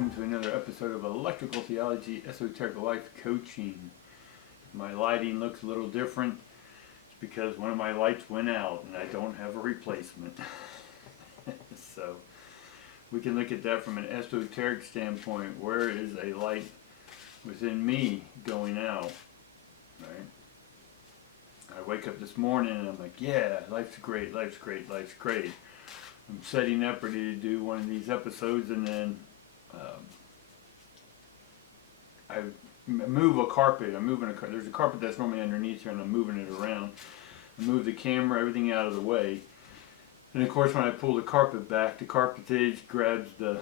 welcome to another episode of Electrical Theology, Esoteric Life Coaching. My lighting looks a little different. It's because one of my lights went out and I don't have a replacement. So we can look at that from an esoteric standpoint. Where is a light within me going out? Right? I wake up this morning and I'm like, yeah, life's great, life's great, life's great. I'm setting up ready to do one of these episodes, and then I move a carpet. I'm moving there's a carpet that's normally underneath here, and I'm moving it around. I move the camera, everything out of the way. And of course, when I pull the carpet back, the carpetage grabs the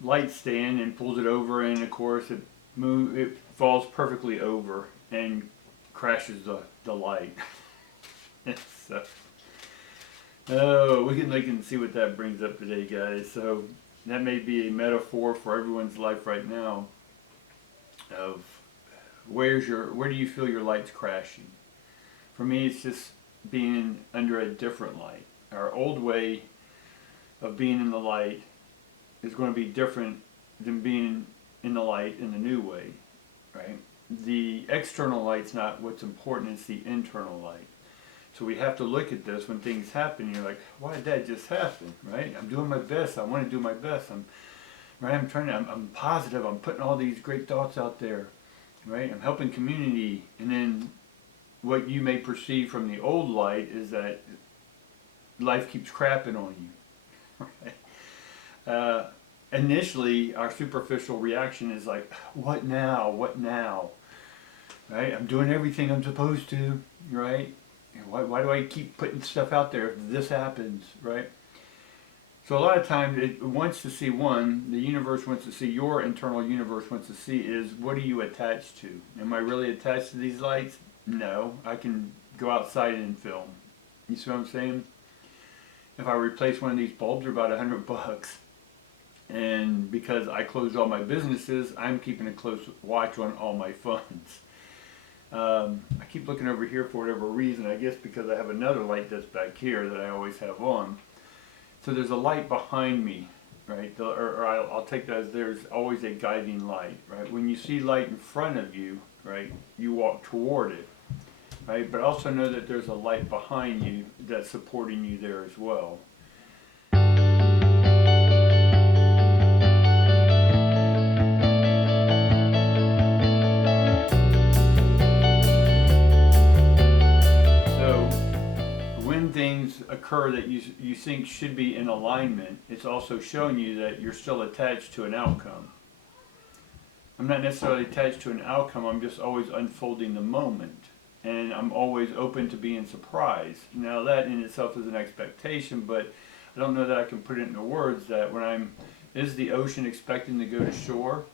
light stand and pulls it over, and of course it falls perfectly over and crashes the light. So, we can look and see what that brings up today, guys. So that may be a metaphor for everyone's life right now of where do you feel your light's crashing? For me, it's just being under a different light. Our old way of being in the light is going to be different than being in the light in the new way, right? The external light's not what's important, it's the internal light. So we have to look at this when things happen. You're like, why did that just happen, right? I'm doing my best. I want to do my best. I'm positive. I'm putting all these great thoughts out there, right? I'm helping community. And then what you may perceive from the old light is that life keeps crapping on you, right? Initially, our superficial reaction is like, what now? What now? Right? I'm doing everything I'm supposed to, right? Why do I keep putting stuff out there if this happens, right? So a lot of times it wants to see, the universe wants to see, your internal universe wants to see is, what are you attached to? Am I really attached to these lights? No, I can go outside and film. You see what I'm saying? If I replace one of these bulbs, they're about $100. And because I closed all my businesses, I'm keeping a close watch on all my funds. I keep looking over here for whatever reason, I guess because I have another light that's back here that I always have on. So there's a light behind me, right? I'll take that as there's always a guiding light, right? When you see light in front of you, right, you walk toward it, right? But also know that there's a light behind you that's supporting you there as well. Things occur that you think should be in alignment, it's also showing you that you're still attached to an outcome. I'm not necessarily attached to an outcome, I'm just always unfolding the moment. And I'm always open to being surprised. Now that in itself is an expectation, but I don't know that I can put it into words that is the ocean expecting to go to shore?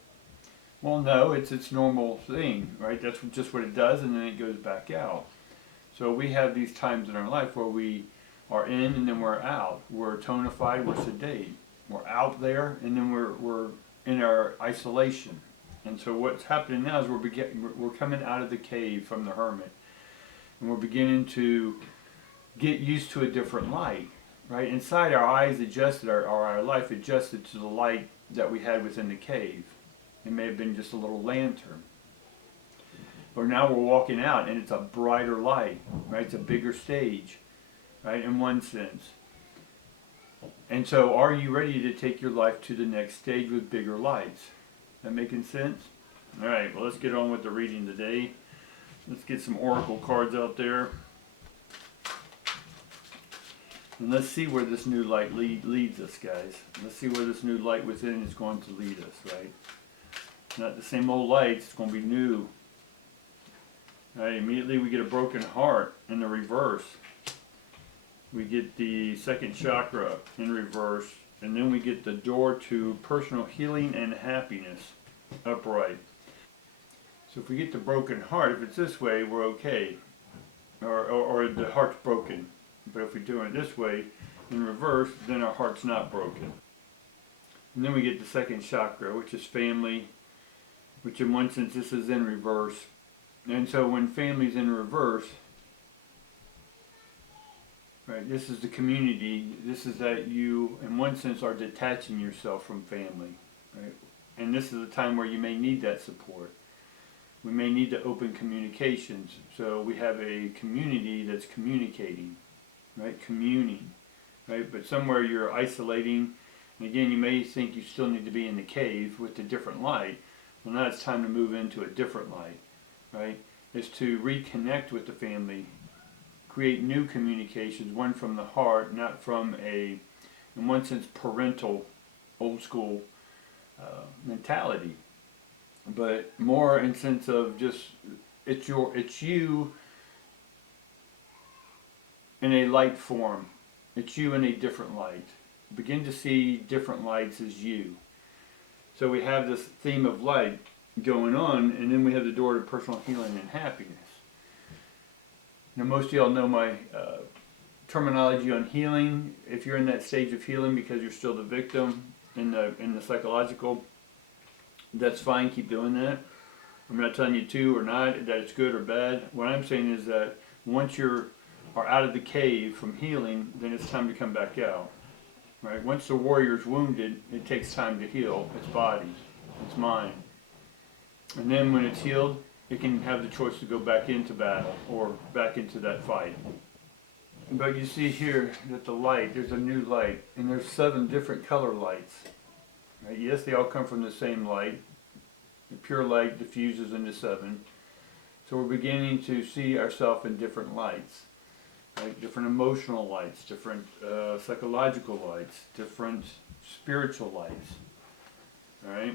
Well, no, it's its normal thing, right? That's just what it does, and then it goes back out. So we have these times in our life where we are in and then we're out. We're tonified, we're sedate. We're out there and then we're in our isolation. And so what's happening now is we're coming out of the cave from the hermit. And we're beginning to get used to a different light. Right? Inside our eyes adjusted, our life adjusted to the light that we had within the cave. It may have been just a little lantern. But now we're walking out and it's a brighter light, right? It's a bigger stage, right? In one sense. And so are you ready to take your life to the next stage with bigger lights? That making sense? All right, well, let's get on with the reading today. Let's get some oracle cards out there. And let's see where this new light leads us, guys. Let's see where this new light within is going to lead us, right? Not the same old lights, it's going to be new. Right, immediately we get a broken heart in the reverse. We get the second chakra in reverse, and then we get the door to personal healing and happiness upright. So if we get the broken heart, if it's this way, we're okay. Or the heart's broken. But if we do it this way, in reverse, then our heart's not broken. And then we get the second chakra, which is family, which in one sense this is in reverse. And so when family's in reverse, right? This is the community. This is that you, in one sense, are detaching yourself from family, right? And this is a time where you may need that support. We may need to open communications. So we have a community that's communicating, right? Communing, right? But somewhere you're isolating. And again, you may think you still need to be in the cave with a different light. Well, now it's time to move into a different light, right? It's to reconnect with the family, create new communications, one from the heart, not from a, in one sense, parental, old school mentality, but more in sense of just it's you in a light form. It's you in a different light. Begin to see different lights as you. So we have this theme of light going on, and then we have the door to personal healing and happiness. Now, most of y'all know my terminology on healing. If you're in that stage of healing because you're still the victim in the psychological, that's fine. Keep doing that. I'm not telling you to or not, that it's good or bad. What I'm saying is that once you are out of the cave from healing, then it's time to come back out. Right? Once the warrior's wounded, it takes time to heal its body, its mind. And then when it's healed, it can have the choice to go back into battle or back into that fight. But you see here that the light, there's a new light, and there's 7 different color lights. Right? Yes, they all come from the same light. The pure light diffuses into 7. So we're beginning to see ourselves in different lights. Right? Different emotional lights, different psychological lights, different spiritual lights. All right?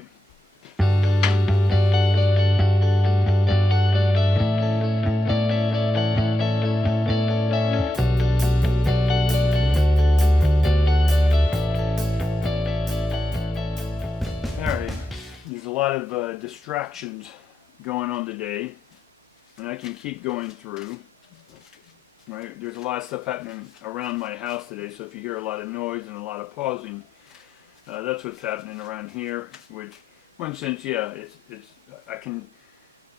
There's a lot of distractions going on today, and I can keep going through. Right? There's a lot of stuff happening around my house today, so if you hear a lot of noise and a lot of pausing, that's what's happening around here. Which, in one sense, yeah, it's. I can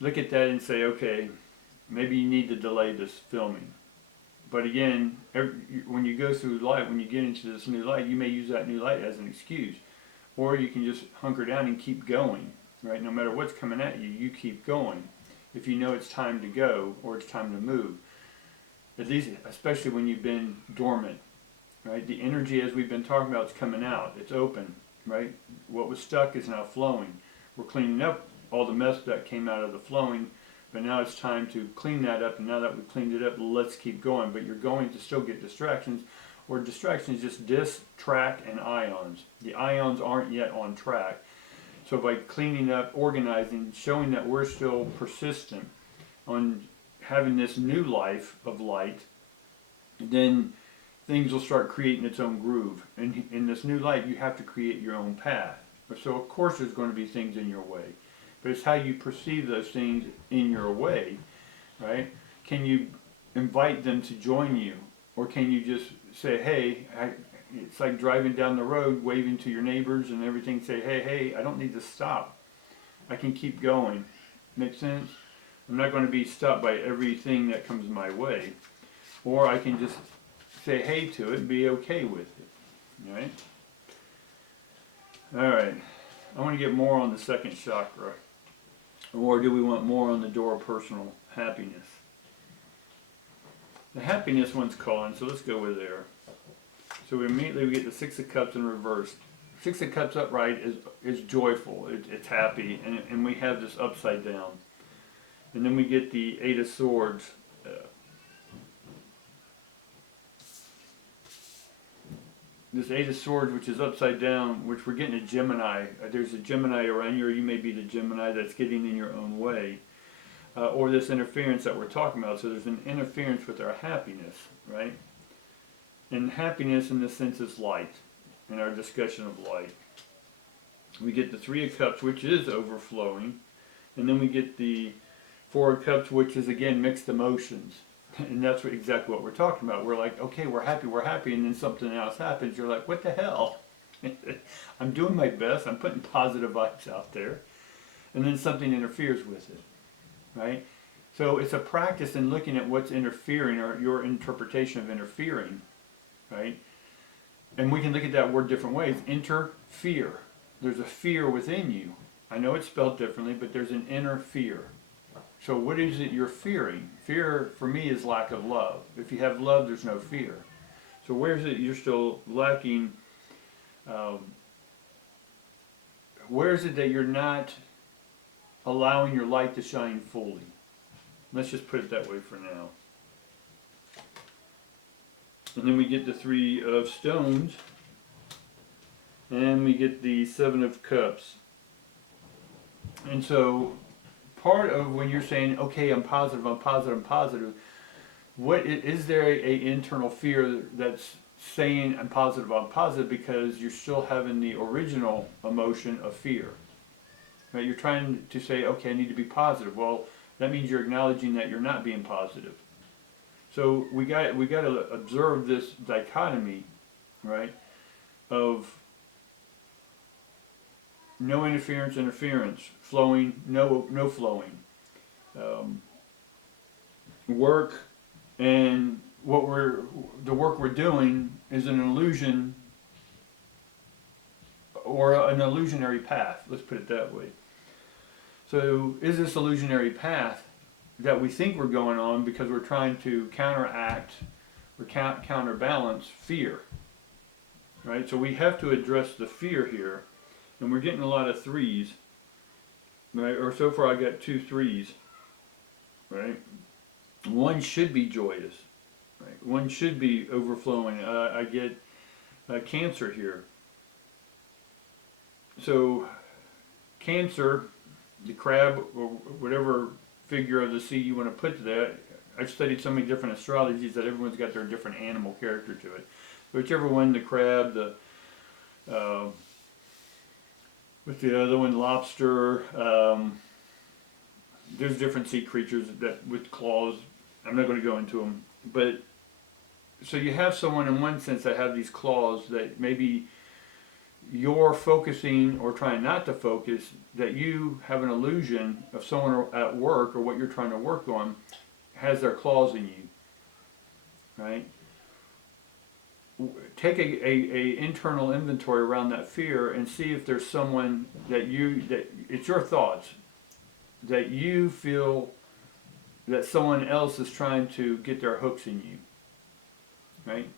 look at that and say, okay, maybe you need to delay this filming. But again, when you go through light, when you get into this new light, you may use that new light as an excuse. Or you can just hunker down and keep going, right? No matter what's coming at you, you keep going. If you know it's time to go or it's time to move. At least, especially when you've been dormant, right? The energy, as we've been talking about, is coming out. It's open, right? What was stuck is now flowing. We're cleaning up all the mess that came out of the flowing, but now it's time to clean that up. And now that we've cleaned it up, let's keep going. But you're going to still get distractions. Or distractions, just distract and ions. The ions aren't yet on track. So by cleaning up, organizing, showing that we're still persistent on having this new life of light, then things will start creating its own groove. And in this new light, you have to create your own path. So of course there's going to be things in your way. But it's how you perceive those things in your way, right? Can you invite them to join you? Or can you just say, hey, it's like driving down the road, waving to your neighbors and everything, say, hey, I don't need to stop. I can keep going. Make sense? I'm not going to be stopped by everything that comes my way. Or I can just say hey to it and be okay with it. All right? All right. I want to get more on the second chakra. Or do we want more on the door of personal happiness? The happiness one's calling, so let's go with there. So we get the 6 of Cups in reverse. 6 of Cups upright is joyful, it's happy, and we have this upside down. And then we get the 8 of Swords. This 8 of Swords, which is upside down, which we're getting a Gemini. There's a Gemini around you, or you may be the Gemini that's getting in your own way. Or this interference that we're talking about. So there's an interference with our happiness, right? And happiness in this sense is light, in our discussion of light. We get the 3 of Cups, which is overflowing. And then we get the 4 of Cups, which is again mixed emotions. And that's exactly what we're talking about. We're like, okay, we're happy, and then something else happens. You're like, what the hell? I'm doing my best. I'm putting positive vibes out there. And then something interferes with it. Right? So it's a practice in looking at what's interfering or your interpretation of interfering, right? And we can look at that word different ways. Interfere. There's a fear within you. I know it's spelled differently, but there's an inner fear. So what is it you're fearing? Fear for me is lack of love. If you have love, there's no fear. So where is it you're still lacking? Where is it that you're not allowing your light to shine fully? Let's just put it that way for now. And then we get the 3 of stones. And we get the 7 of cups. And so part of when you're saying, okay, I'm positive, is there a internal fear that's saying I'm positive because you're still having the original emotion of fear? Right? You're trying to say, okay, I need to be positive. Well, that means you're acknowledging that you're not being positive. So we got to observe this dichotomy, right, of no interference, flowing, no flowing, work, and the work we're doing is an illusion or an illusionary path. Let's put it that way. So is this illusionary path that we think we're going on because we're trying to counteract or counterbalance fear, right? So we have to address the fear here, and we're getting a lot of 3s, right? Or so far I got 2 3s, right? One should be joyous, right? One should be overflowing. I get Cancer here. So Cancer, the crab, or whatever figure of the sea you want to put to that. I've studied so many different astrologies that everyone's got their different animal character to it. Whichever one, the crab, with the other one, lobster, there's different sea creatures that with claws. I'm not going to go into them. But, so you have someone in one sense that have these claws that maybe you're focusing or trying not to focus, that you have an illusion of someone at work or what you're trying to work on has their claws in you, right? Take a internal inventory around that fear and see if there's someone that it's your thoughts, that you feel that someone else is trying to get their hooks in you, right?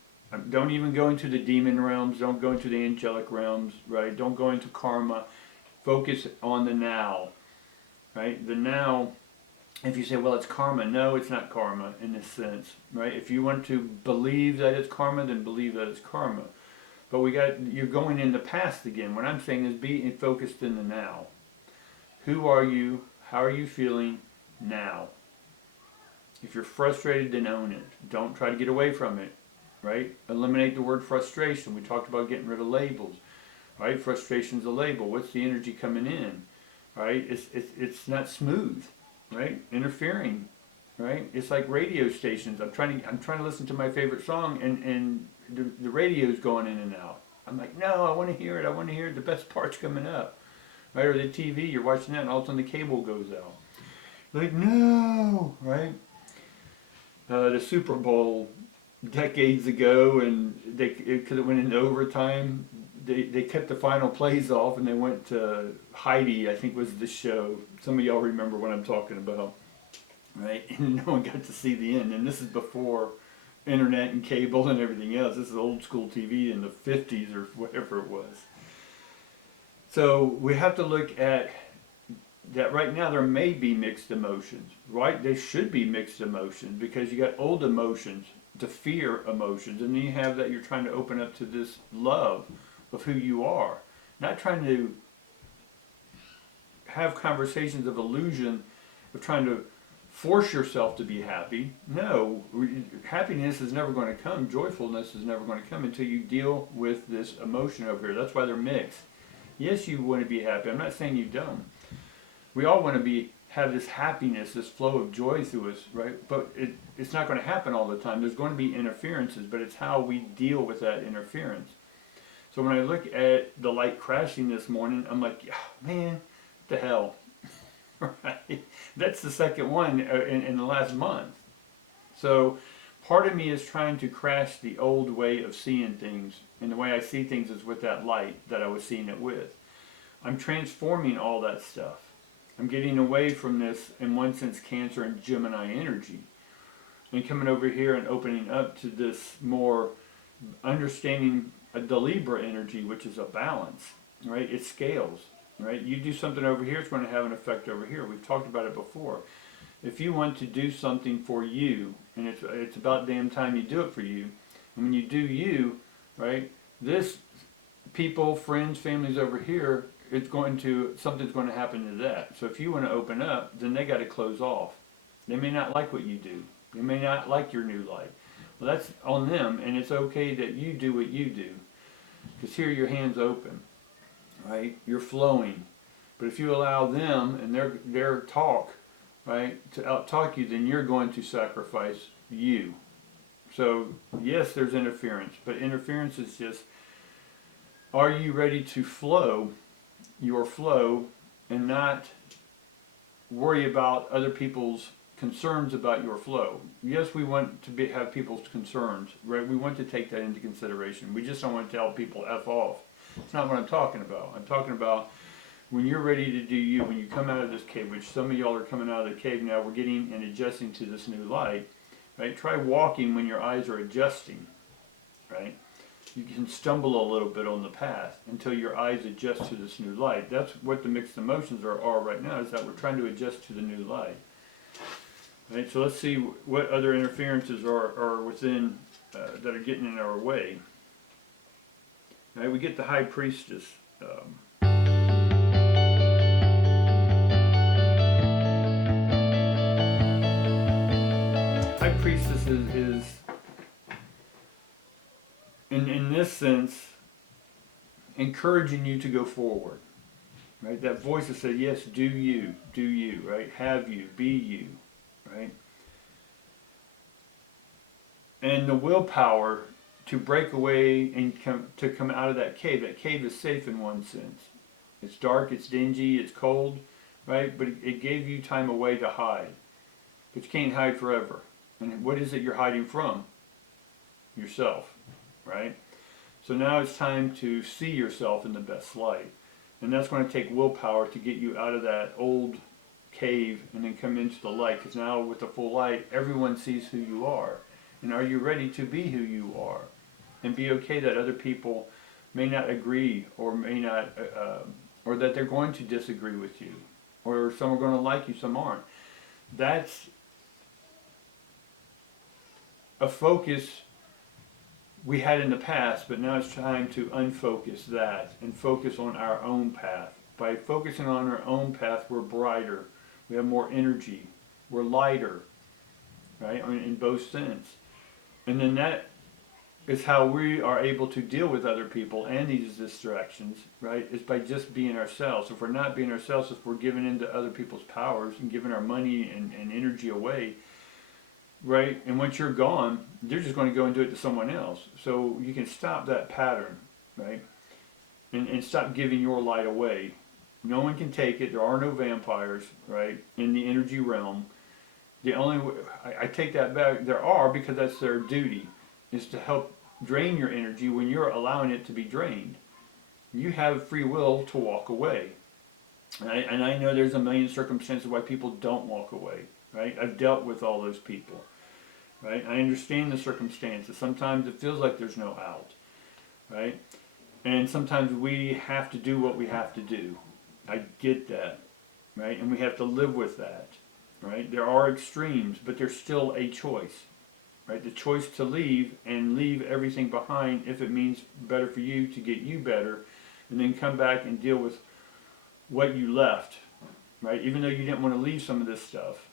Don't even go into the demon realms. Don't go into the angelic realms, right? Don't go into karma. Focus on the now, right? The now, if you say, well, it's karma. No, it's not karma in this sense, right? If you want to believe that it's karma, then believe that it's karma. But you're going in the past again. What I'm saying is be focused in the now. Who are you? How are you feeling now? If you're frustrated, then own it. Don't try to get away from it. Right? Eliminate the word frustration. We talked about getting rid of labels. Right? Frustration's a label. What's the energy coming in? Right? It's not smooth. Right? Interfering. Right? It's like radio stations. I'm trying to listen to my favorite song and the radio's going in and out. I'm like, no, I want to hear it. The best part's coming up. Right? Or the TV, you're watching that and all of a sudden the cable goes out. Like, no, right? The Super Bowl decades ago, and because it went into overtime, they kept the final plays off and they went to Heidi, I think was the show. Some of y'all remember what I'm talking about, right? And no one got to see the end. And this is before internet and cable and everything else. This is old school TV in the 50s or whatever it was. So we have to look at that right now. There may be mixed emotions, right? There should be mixed emotions because you got old emotions, the fear emotions, and then you have that you're trying to open up to this love of who you are. Not trying to have conversations of illusion, of trying to force yourself to be happy. No, happiness is never going to come. Joyfulness is never going to come until you deal with this emotion over here. That's why they're mixed. Yes, you want to be happy. I'm not saying you don't. We all want to have this happiness, this flow of joy through us, right? But it's not going to happen all the time. There's going to be interferences, but it's how we deal with that interference. So when I look at the light crashing this morning, I'm like, oh, man, what the hell? right? That's the second one in the last month. So part of me is trying to crash the old way of seeing things, and the way I see things is with that light that I was seeing it with. I'm transforming all that stuff. I'm getting away from this, in one sense, Cancer and Gemini energy, and coming over here and opening up to this more understanding the Libra energy, which is a balance, right? It scales, right? You do something over here, it's going to have an effect over here. We've talked about it before. If you want to do something for you, and it's about damn time you do it for you, and when you do you, right, this people, friends, families over here, something's going to happen to that. So if you want to open up, then they got to close off. They may not like what you do. They may not like your new light. Well, that's on them, and it's okay that you do what you do. Because here your hand's open, right? You're flowing. But if you allow them and their talk, right, to out-talk you, then you're going to sacrifice you. So, yes, there's interference, but interference is just, are you ready to flow your flow and not worry about other people's concerns about your flow? Yes, we want to have people's concerns, right? We want to take that into consideration. We just don't want to tell people F off. It's not what I'm talking about. I'm talking about when you're ready to do you, when you come out of this cave, which some of y'all are coming out of the cave now, we're getting and adjusting to this new light, right? Try walking when your eyes are adjusting, right? You can stumble a little bit on the path until your eyes adjust to this new light. That's what the mixed emotions are right now, is that we're trying to adjust to the new light. Right, so let's see what other interferences are within, that are getting in our way. Right, we get the High Priestess. High Priestess is in this sense, encouraging you to go forward. Right, that voice that said, yes, do you, right? Have you, be you. Right? And the willpower to break away and to come out of that cave. That cave is safe in one sense. It's dark, it's dingy, it's cold, right? But it gave you time away to hide. But you can't hide forever. And what is it you're hiding from? Yourself, right? So now it's time to see yourself in the best light. And that's going to take willpower to get you out of that old cave and then come into the light, because now with the full light everyone sees who you are. And are you ready to be who you are and be okay that other people may not agree or may not or that they're going to disagree with you, or some are going to like you, some aren't. That's a focus we had in the past, but now it's time to unfocus that and focus on our own path. By focusing on our own path, we're brighter. We have more energy. We're lighter, right? I mean, in both sense. And then that is how we are able to deal with other people and these distractions, right? Is by just being ourselves. If we're not being ourselves, if we're giving into other people's powers and giving our money and energy away, right? And once you're gone, they're just going to go and do it to someone else. So you can stop that pattern, right? And stop giving your light away. No one can take it. There are no vampires, right, in the energy realm. The only way, I take that back. There are, because that's their duty, is to help drain your energy when you're allowing it to be drained. You have free will to walk away. And I know there's a million circumstances why people don't walk away, right? I've dealt with all those people, right? I understand the circumstances. Sometimes it feels like there's no out, right? And sometimes we have to do what we have to do. I get that, right? And we have to live with that, right? There are extremes, but there's still a choice, right? The choice to leave and leave everything behind if it means better for you to get you better, and then come back and deal with what you left, right? Even though you didn't want to leave some of this stuff,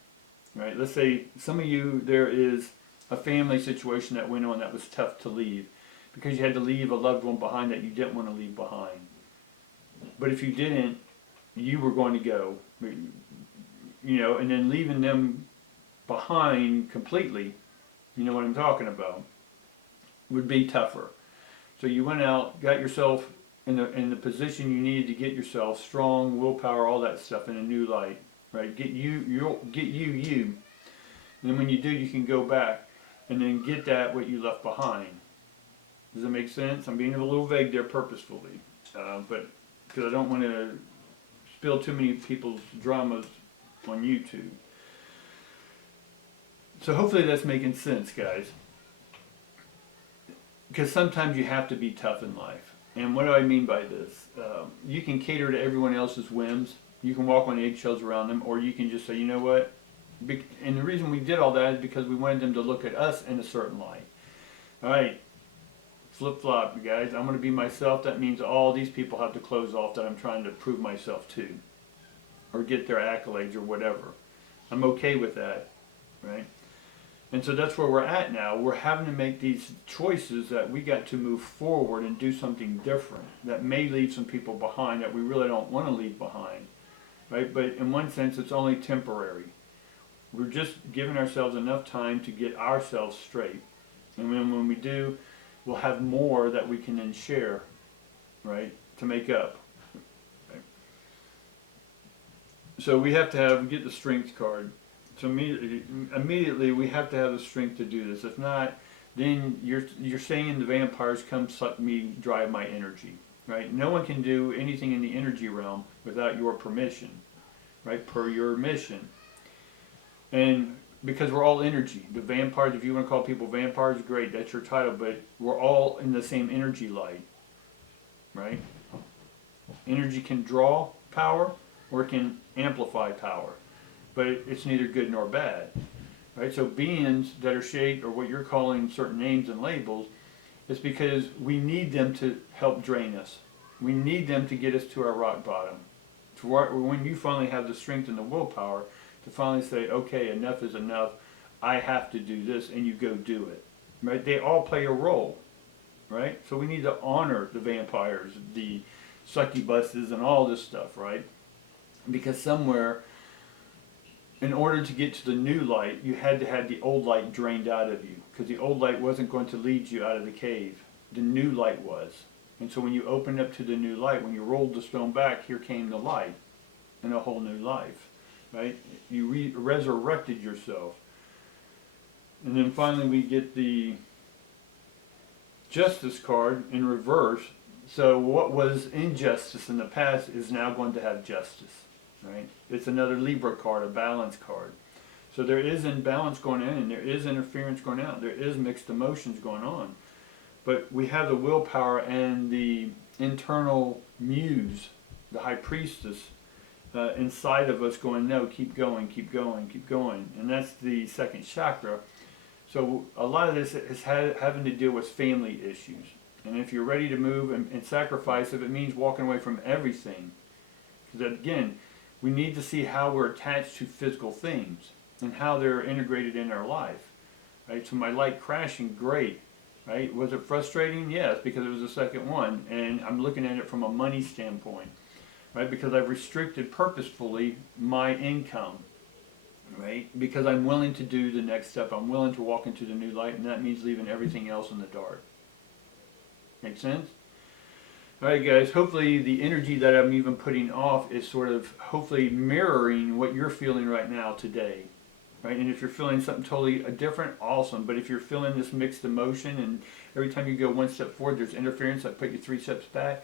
right? Let's say some of you, there is a family situation that went on that was tough to leave because you had to leave a loved one behind that you didn't want to leave behind. But if you didn't, you were going to go, you know, and then leaving them behind completely, you know what I'm talking about, would be tougher. So you went out, got yourself in the position you needed to get yourself strong, willpower, all that stuff in a new light, right? You'll get you. And then when you do, you can go back and then get what you left behind. Does that make sense? I'm being a little vague there purposefully, but because I don't want to spill too many people's dramas on YouTube. So hopefully that's making sense, guys. Because sometimes you have to be tough in life. And what do I mean by this? You can cater to everyone else's whims. You can walk on eggshells around them, or you can just say, you know what? And the reason we did all that is because we wanted them to look at us in a certain light. All right, flip-flop, guys. I'm going to be myself. That means all these people have to close off that I'm trying to prove myself to, or get their accolades or whatever. I'm okay with that, right? And so that's where we're at now. We're having to make these choices that we got to move forward and do something different that may leave some people behind that we really don't want to leave behind, right? But in one sense, it's only temporary. We're just giving ourselves enough time to get ourselves straight. And when we do, we'll have more that we can then share, right, to make up. Right? So we have to get the strength card. So immediately we have to have the strength to do this. If not, then you're saying the vampires come suck me dry of my energy, right? No one can do anything in the energy realm without your permission, right? Per your mission. And because we're all energy, the vampires, if you want to call people vampires, great, that's your title, but we're all in the same energy light, right? Energy can draw power or it can amplify power. But it's neither good nor bad, right? So beings that are shaped, or what you're calling certain names and labels, is because we need them to help drain us. We need them to get us to our rock bottom. To when you finally have the strength and the willpower to finally say, okay, enough is enough, I have to do this, and you go do it, right? They all play a role, right? So we need to honor the vampires, the succubuses, and all this stuff, right? Because somewhere, in order to get to the new light, you had to have the old light drained out of you, because the old light wasn't going to lead you out of the cave. The new light was. And so when you opened up to the new light, when you rolled the stone back, here came the light and a whole new life, right? You resurrected yourself. And then finally we get the justice card in reverse. So what was injustice in the past is now going to have justice. Right? It's another Libra card, a balance card. So there is imbalance going in, and there is interference going out. There is mixed emotions going on. But we have the willpower and the internal muse, the high priestess, inside of us going, no, keep going, keep going, keep going. And that's the second chakra. So a lot of this is having to deal with family issues. And if you're ready to move and sacrifice, if it means walking away from everything, because again, we need to see how we're attached to physical things and how they're integrated in our life, right? So my light crashing, great, right? Was it frustrating? Yes, because it was the second one, and I'm looking at it from a money standpoint, right? Because I've restricted purposefully my income, right? Because I'm willing to do the next step. I'm willing to walk into the new light, and that means leaving everything else in the dark. Make sense? Alright guys, hopefully the energy that I'm even putting off is sort of hopefully mirroring what you're feeling right now today. Right? And if you're feeling something totally different, awesome. But if you're feeling this mixed emotion and every time you go one step forward there's interference that put you 3 steps back,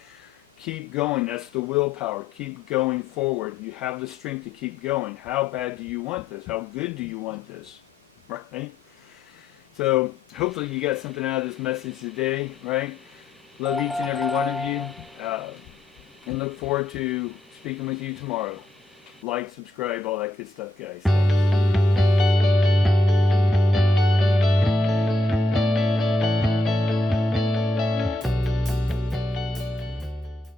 keep going. That's the willpower. Keep going forward. You have the strength to keep going. How bad do you want this? How good do you want this? Right? So hopefully you got something out of this message today, right? Love each and every one of you, and look forward to speaking with you tomorrow. Like, subscribe, all that good stuff, guys.